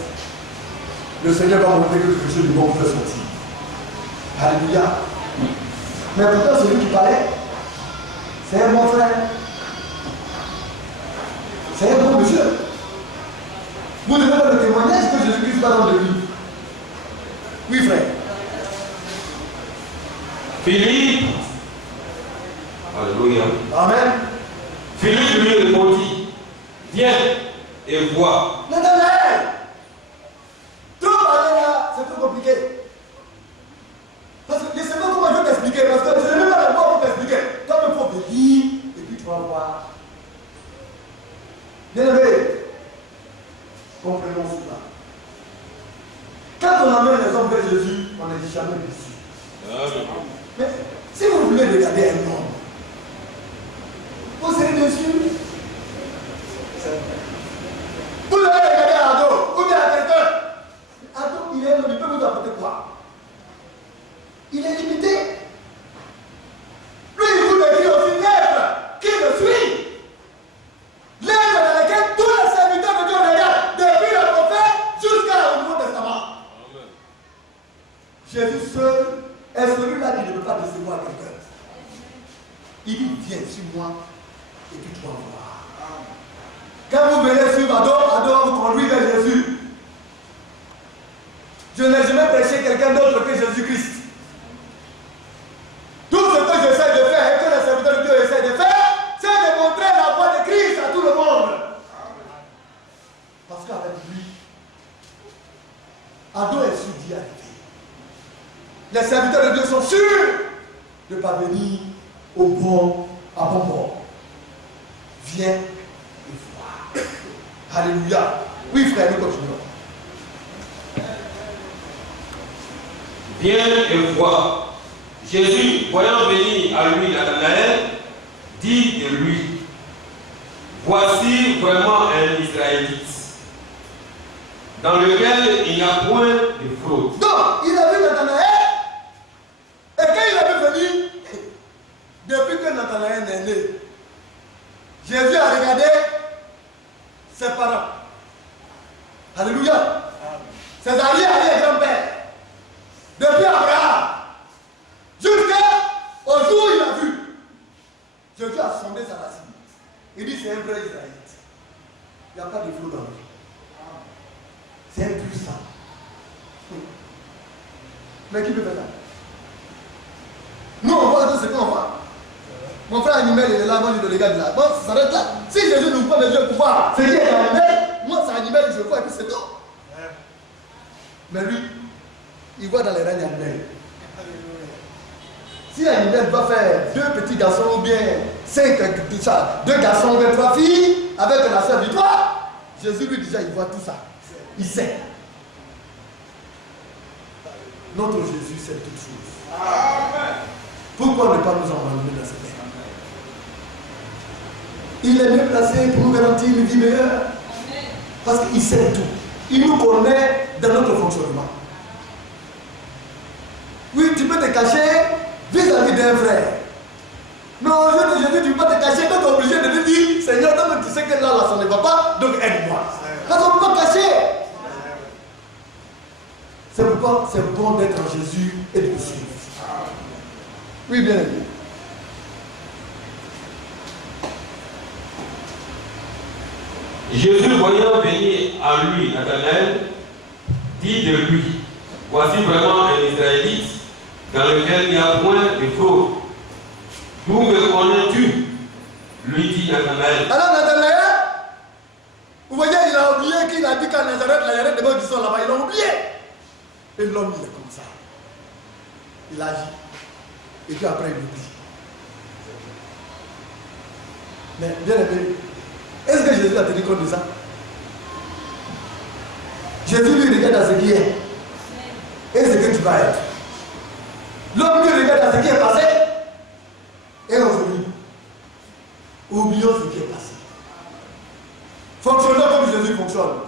le Seigneur va montrer que quelque chose de bon peut sortir. Alléluia. Mais pourtant celui qui parlait, c'est un bon frère. C'est un bon monsieur. Vous devez voir le témoignage que Jésus-Christ parle de lui. Oui, frère. Philippe. Alléluia. Amen. Philippe lui répondit, viens et vois. Nathanaël, tout parler là, c'est trop compliqué. Parce que laissez-moi comment je vais t'expliquer, parce que je n'ai même pas le droit pour t'expliquer. Toi, il faut te lire, et puis tu vas voir. Bien aimé, comprenons cela. Quand on amène les hommes vers Jésus, on n'est jamais déçu. Mais si vous voulez regarder un homme, vous serez déçu. Vous allez regarder à dos, ou bien à quelqu'un. À dos, il est un homme, il peut vous apporter quoi? Quand vous venez suivre Ado, Ado va vous conduire vers Jésus. Je n'ai jamais prêché quelqu'un d'autre que Jésus-Christ. Tout ce que j'essaie de faire et que le serviteur de Dieu essaie de faire, c'est de montrer la voie de Christ à tout le monde. Parce qu'avec lui, Ado est sûr d'y arriver. Les serviteurs de Dieu sont sûrs de parvenir au bon, à bon port. Viens et vois. Alléluia. Oui, frère, nous continuons. Viens et vois. Jésus, voyant venir à lui Nathanaël, dit de lui, voici vraiment un Israélite, dans lequel il n'y a point de fraude. Donc, il a vu Nathanaël, et quand il a vu venir, depuis que Nathanaël est né, Jésus a regardé ses parents. Alléluia. Ses arrière-grands-pères. Depuis Abraham, jusqu'au jour où il a vu, Jésus a sondé sa racine. Il dit c'est un vrai Israélite. Il n'y a pas de flou dans lui. C'est un puissant. Mais qui peut faire ça? Nous on voit tout ce qu'on voit. Mon frère Animel il est là, moi je le regarde là. Bon, ça s'arrête là. Si Jésus nous prend le pouvoir, c'est qui est Animel, moi c'est Animel, je vois et puis c'est tout. Mais lui, il voit dans les règnes Animel. Si Animel doit faire 2 petits garçons ou bien 5, 2 garçons ou bien 3 filles avec la sœur Victoire, Jésus lui déjà il voit tout ça. Il sait. Notre Jésus sait toutes choses. Amen. Pourquoi ne pas nous abandonner dans cette terre? Il est mieux placé pour nous garantir une vie meilleure. Parce qu'il sait tout. Il nous connaît dans notre fonctionnement. Oui, tu peux te cacher vis-à-vis d'un frère. Mais au lieu de Jésus, tu peux te cacher, donc tu es obligé de lui dire, Seigneur, donc tu sais que là, ça ne va pas, donc aide-moi. Parce qu'on ne peut pas cacher. C'est pourquoi c'est bon d'être en Jésus et de le suivre. Oui, bien aimé. Jésus, voyant venir à lui Nathanaël, dit de lui, voici vraiment un Israélite dans lequel il n'y a point de fraude. D'où me connais-tu? Lui dit Nathanaël. Alors Nathanaël, vous voyez, il a oublié qu'il a dit qu'à Nazareth, il y avait des gens qui sont là-bas, il a oublié. Et l'homme, il est comme ça. Il agit. Et puis après, il oublie. Mais bien aimé, est-ce que Jésus a tenu compte de ça? Jésus lui regarde à ce qui est. Et ce que tu vas être. L'homme lui regarde à ce qui est passé. Et aujourd'hui, oublions ce qui est passé. Fonctionnons comme Jésus fonctionne.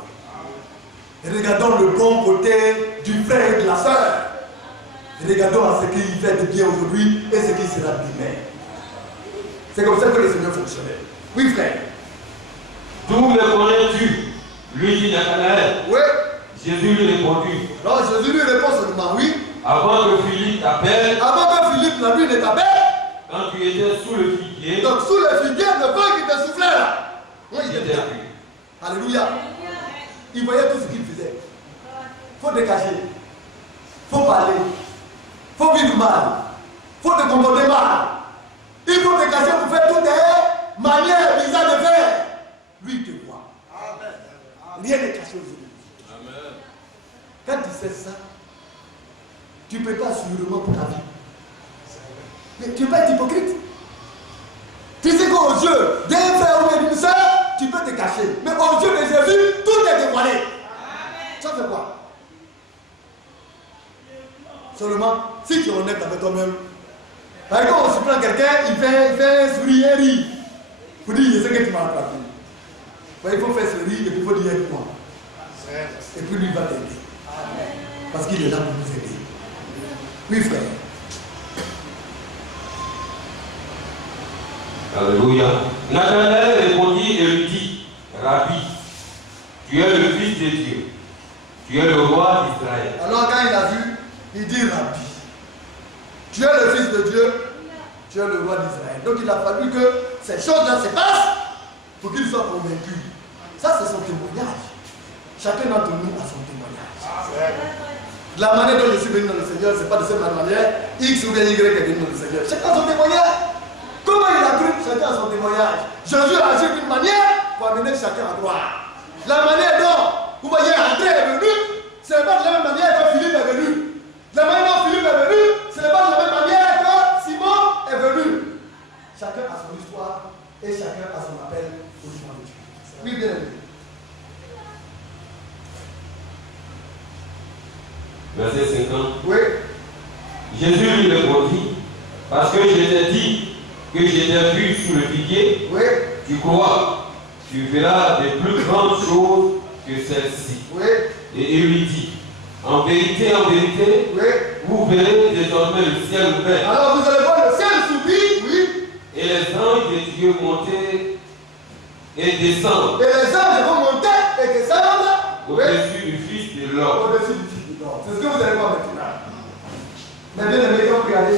Et regardons le bon côté du frère et de la sœur. Et regardons à ce qu'il fait de bien aujourd'hui et ce qui sera demain. C'est comme ça que le Seigneur fonctionnait. Oui, frère. D'où me connais-tu? Lui dit Nathanaël. Oui. Jésus lui répondit. Alors Jésus lui répond seulement oui. Avant que Philippe t'appelle. Avant que Philippe lui ne t'appelle. Quand tu étais sous le figuier. Donc sous le figuier, le vent qui te soufflait là. Oui, il était là. Alléluia. Il voyait tout ce qu'il faisait. Il faut te cacher. Il faut parler. Il faut vivre mal. Il faut te comporter mal. Il faut te cacher pour faire toutes tes manières bizarres de faire. Lui, il te voit. Rien n'est caché aujourd'hui. Quand tu sais ça, tu ne peux pas sûrement pour ta vie. Mais tu ne peux pas être hypocrite. Tu sais qu'aux yeux d'un frère ou d'une soeur, tu peux te cacher. Mais aux yeux de Jésus, tout est dévoilé. Ça fait quoi? Seulement, si tu es honnête avec toi-même, par exemple, on se prend quelqu'un, il fait un sourire, un rire. Il faut dire, je sais que tu m'as attrapé. Il faut faire ce rire et puis il faut dire, aide-moi. Et puis lui va t'aider. Parce qu'il est là pour nous aider. Oui, frère. Alléluia. Nathanaël répondit et lui dit, Rabbi, tu es le Fils de Dieu. Tu es le roi d'Israël. Alors quand il a vu, il dit Rabbi. Tu es le Fils de Dieu, tu es le roi d'Israël. Donc il a fallu que ces choses-là se passent pour qu'il soit convaincu Ça, c'est son témoignage. Chacun d'entre nous a son témoignage. La manière dont je suis venu dans le Seigneur, ce n'est pas de cette manière. X ou bien Y est venu dans le Seigneur. Chacun a son témoignage. Comment il a cru? Chacun a son témoignage. Jésus a agi d'une manière pour amener chacun à croire. La manière dont vous voyez André est venu, ce n'est pas de la même manière que Philippe est venu. La manière dont Philippe est venu, ce n'est pas de la même manière que Simon est venu. Chacun a son histoire et chacun a son appel au chemin de Dieu. Oui, bien aimé. Verset 50. Oui. Jésus lui répondit, parce que je t'ai dit que je t'ai vu sous le figuier, Oui. tu crois, tu verras de plus grandes choses que celles-ci. Oui. Et il lui dit, en vérité, oui. vous verrez désormais le ciel ouvert. Alors vous allez voir le ciel s'ouvrir, oui. Et les anges de Dieu monter et descendre. Et les anges vont monter et descendre Au-dessus du Fils de l'homme. Au-dessus du Fils de l'homme. C'est ce que vous allez voir maintenant. Mais bien aimé, quand vous regardez,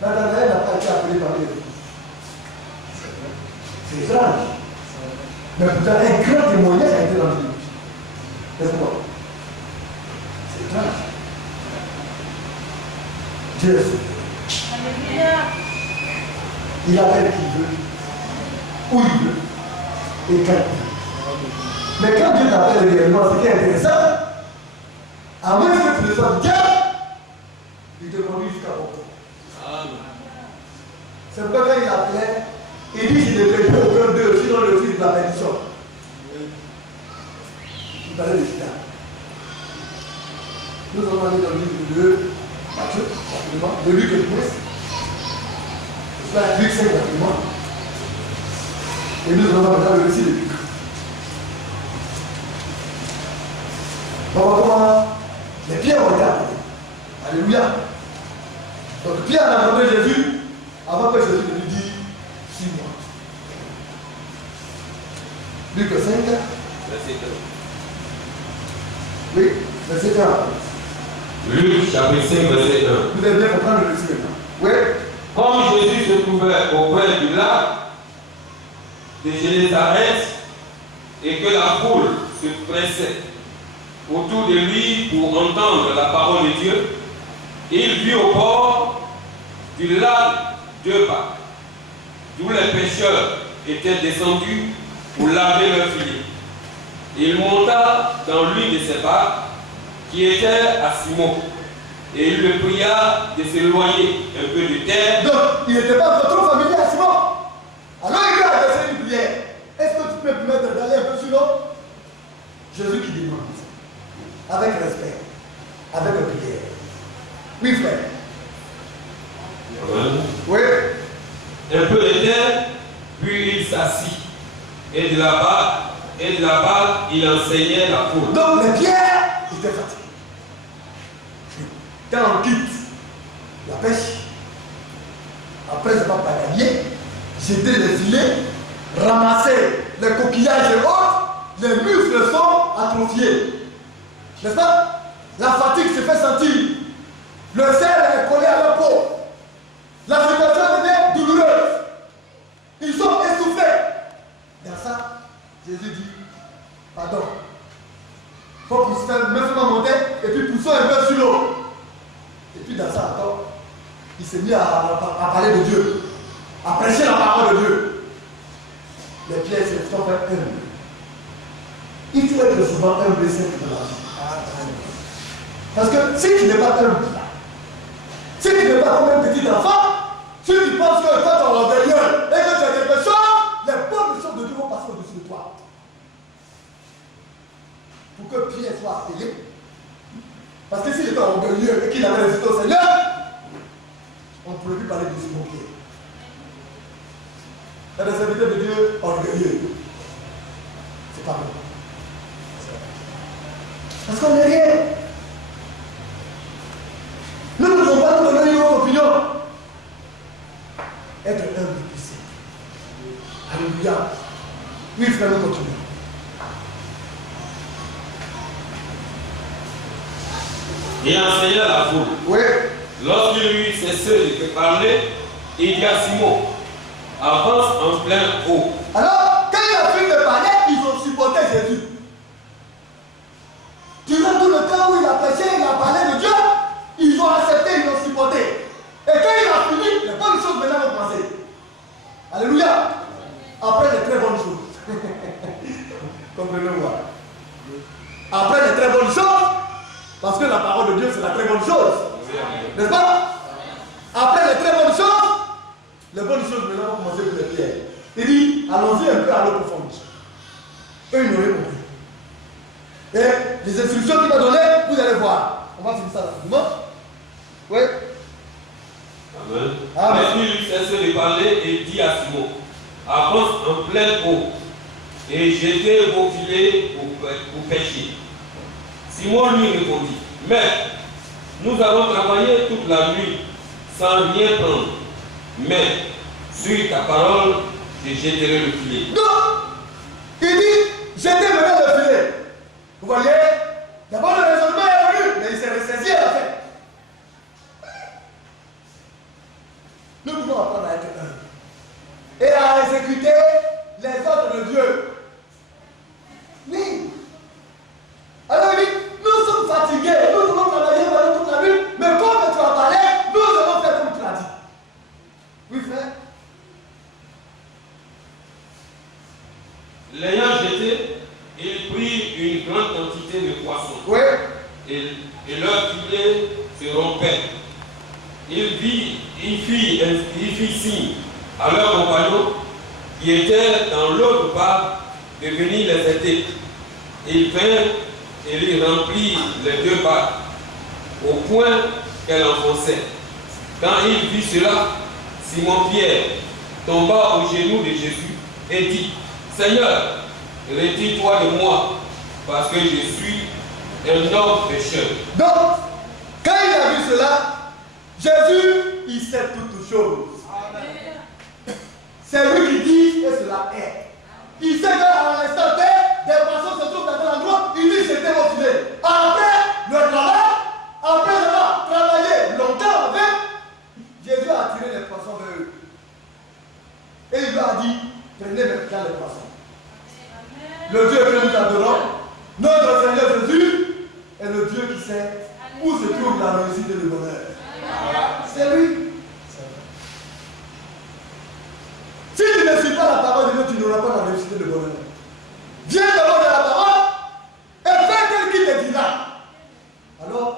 Nathanaël n'a pas été appelé par les époux. C'est étrange. Mais pourtant, un grand témoignage a été dans le livre. N'est-ce pas? C'est étrange. Dieu est souverain. Il appelle qui veut, où il veut, et quand il veut. Mais quand Dieu t'appelle réellement, ce qui est intéressant, à moins que tu ne sois du diable, il te conduit jusqu'à bon port. C'est pourquoi quand il appelait, il dit qu'il ne plaît plus aucun d'eux, sinon le fils de la bénédiction. Il parlait de Judas. Nous allons aller dans le livre de Matthieu, de Luc et de Maurice. C'est cela, Luc 5 rapidement. Et nous allons maintenant le récit de Luc. On va voir comment les pierres ont été appelées. Alléluia. Donc Pierre a rencontré Jésus avant que Jésus ne lui dise 6 mois. Luc 5. Verset 1. Oui, verset 1. Luc chapitre 5, verset 1. Vous allez bien comprendre le récit maintenant. Oui. Comme Jésus se trouvait auprès du lac de Génézareth et que la foule se pressait autour de lui pour entendre la parole de Dieu, il vit au bord du lac 2 barques, d'où les pêcheurs étaient descendus pour laver leurs filets. Il monta dans l'une de ces barques qui était à Simon, et il le pria de s'éloigner un peu de terre. Donc, il n'était pas encore trop familier à Simon. Alors il lui a adressé une prière. Est-ce que tu peux me permettre d'aller un peu sur l'eau? Jésus qui demande, avec respect, avec une prière. Oui, frère. Oui. Un peu de terre, puis il s'assit. Et de là-bas, il enseignait la foule. Donc les pierres étaient fatiguées. Quand on quitte la pêche, après avoir pagaillé, jeter les filets, ramasser les coquillages et autres, les muscles sont atrophiés. N'est-ce pas? La fatigue se fait sentir. Le sel est collé à la peau. La situation devient douloureuse. Ils sont essoufflés. Dans ça, Jésus dit, pardon. Il faut pousser, maintenant monter et puis poussons un peu sur l'eau. Et puis dans ça encore, il s'est mis à parler de Dieu, à prêcher la parole de Dieu. Les pierres se sont fait humbles. Il faut être souvent humble et simple dans la vie. Parce que si tu n'es pas humble, si tu n'es pas comme un petit enfant, si tu penses que toi tu es orgueilleux et que tu as quelque chose, les bonnes choses de Dieu vont passer au-dessus de toi. Pour que Pierre soit appelé. Parce que s'il était orgueilleux et qu'il avait résisté au Seigneur, on ne pourrait plus parler de Simon Pierre. Il y a des serviteurs de Dieu orgueilleux. C'est pas bon. Parce qu'on n'est rien. Nous ne pouvons pas nous donner une autre opinion. Être humble et simple. Alléluia. Oui, frère, nous continuons. Et enseignait la foule. Oui. Lorsqu'il eut cessé de parler, il dit à Simon, avance en plein eau. Alors, quand il a fini de parler, ils ont Comprenez-moi. Après les très bonnes choses, parce que la parole de Dieu c'est la très bonne chose. N'est-ce pas? Après les très bonnes choses, les bonnes choses maintenant vont commencer pour les pierres. Il dit, allons-y un peu à l'eau profonde. Eux, ils n'auraient compris. Et les instructions qu'il va donner, vous allez voir. On va finir ça rapidement. Oui. Amen. Amen. Mais il cesse de parler et dit à Simon, avance en pleine eau et jetez vos filets pour pêcher. Simon lui répondit, Maître, nous avons travaillé toute la nuit sans rien prendre, mais sur ta parole, je jetterai le filet. Donc, il dit, jetez maintenant le filet. Vous voyez, d'abord le raisonnement est venu, mais il s'est ressaisi à la fin. Nous devons apprendre à être humbles et à exécuter les ordres de Dieu. Oui. Alors il dit, nous sommes fatigués, nous devons travailler pendant toute la nuit, mais comme tu as parlé, nous devons faire comme tu l'as dit. Oui, frère. L'ayant jeté, il prit une grande quantité de poissons. Oui. Et leur filet se rompait. Il fit signe à leurs compagnons qui étaient dans l'autre part de venir les aider. Il vint et lui remplit les deux barques au point qu'elle enfonçait. Quand il vit cela, Simon-Pierre tomba aux genoux de Jésus et dit, Seigneur, retire-toi de moi, parce que je suis un homme pécheur. Donc, quand il a vu cela, Jésus, il sait toutes choses. C'est lui qui dit et cela est. Il sait qu'à l'instant T, des poissons se trouvent dans un endroit, il dit c'était mon filet. Après le travail, après avoir travaillé longtemps avec, Jésus a attiré les poissons vers eux. Et il leur a dit, prenez maintenant les poissons. Le Dieu que nous adorons, notre Seigneur Jésus, est le Dieu qui sait où se trouve la réussite et le bonheur. C'est lui. Si tu ne suis pas la parole de Dieu, tu n'auras pas la réussite et le bonheur. Viens d'abord de la parole et fais tel qu'il te dira. Alors,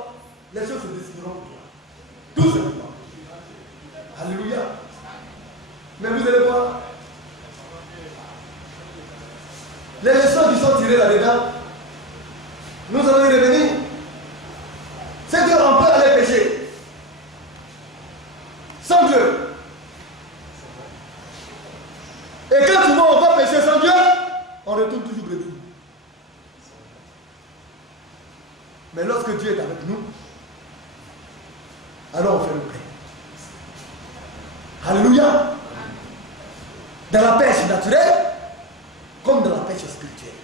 les choses se décideront pour toi. Tout simplement. Alléluia. Mais vous allez voir, les leçons qui sont tirées là-dedans, nous allons y revenir. C'est qu'on peut aller pécher sans Dieu. Et quand souvent on va pécher sans Dieu, on retourne toujours brebis. Mais lorsque Dieu est avec nous, alors on fait le plein. Alléluia. Dans la pêche naturelle, comme dans la pêche spirituelle.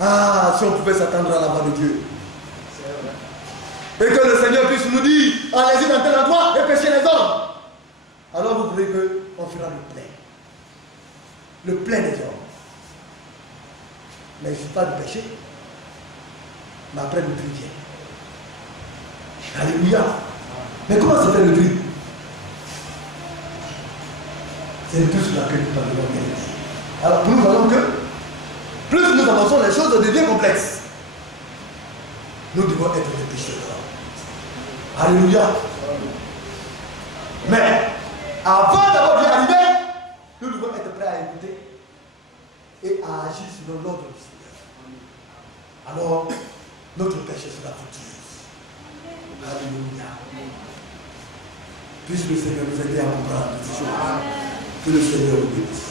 Ah, si on pouvait s'attendre à la voix de Dieu. Et que le Seigneur puisse nous dire, allez-y dans tel endroit et pêchez les hommes. Alors vous voulez qu'on fera le plein. Le plein des hommes. Mais il ne suffit pas de pécher. Mais après le tri vient. Alléluia. Mais comment se fait le tri? C'est le plus sur laquelle nous parlerons. Alors nous voyons que plus nous avançons, les choses deviennent complexes. Nous devons être des pécheurs. Alléluia. Mais avant d'avoir d'y arriver, nous devons être prêts à écouter et à agir selon l'ordre du Seigneur. Alors, notre péché sera fructueuse. Alléluia. Puisse le Seigneur nous aider à comprendre ces choses. Que le Seigneur nous bénisse.